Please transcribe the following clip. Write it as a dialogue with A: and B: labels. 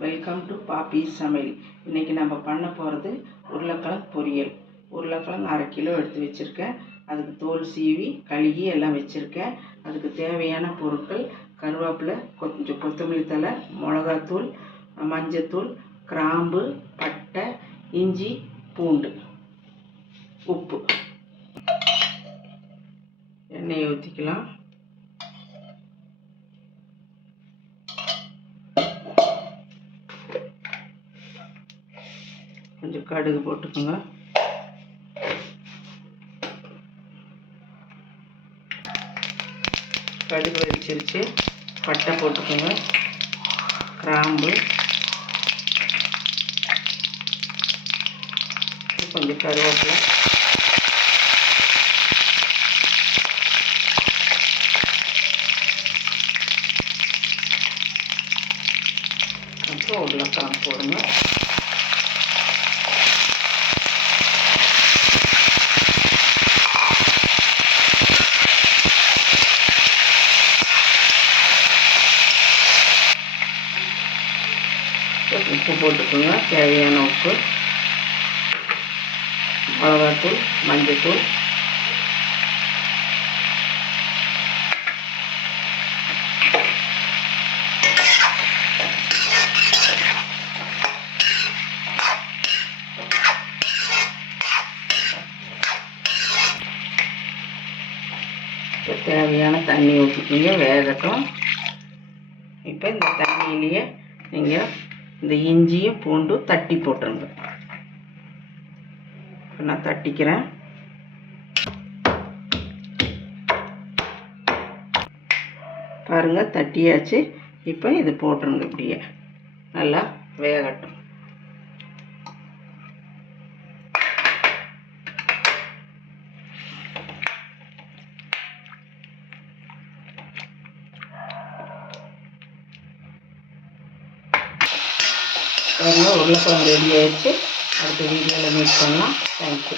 A: Welcome to பாப்பி சமையல் இன்றைக்கி நம்ம பண்ண போகிறது உருளைக்கிழங்கு பொரியல். உருளைக்கிழங்கு அரை கிலோ எடுத்து வச்சுருக்கேன். அதுக்கு தோல் சீவி கழுகி எல்லாம் வச்சுருக்கேன். அதுக்கு தேவையான பொருட்கள் கருவேப்பிலை கொஞ்சம் கொத்தமல்லி தழை மிளகாத்தூள் மஞ்சத்தூள் கிராம்பு பட்டை இஞ்சி பூண்டு உப்பு. எண்ணெயை ஊற்றிக்கலாம் கொஞ்சம் கடுகு போட்டுக்கோங்க. கடுகு வச்சிருச்சு பட்டை போட்டுக்கோங்க. கிராம்பு. கொஞ்சம் கருவேப்பிலை. அப்புறம் உருளைக்கிழங்கு போடுங்க. உப்பு போட்டுக்கோங்க தேவையான உப்பு மிளகாத்தூள் மஞ்சத்தூள் இப்போ தேவையான தண்ணி ஊற்றிக்கிங்க வேகட்டும் இப்போ இந்த தண்ணியிலேயே நீங்கள் இந்த இஞ்சியும் பூண்டும் தட்டி போட்டுருங்க. இப்போ நான் தட்டிக்கிறேன். பாருங்கள் தட்டியாச்சு. இப்போ இது போட்டுருங்க இப்படியே. நல்லா வேகட்டும். பாருங்கள் உருளைக்கிழங்கு ரெடி ஆகிடுச்சு அடுத்த வீடியோவில் மீட் பண்ணலாம். தேங்க்யூ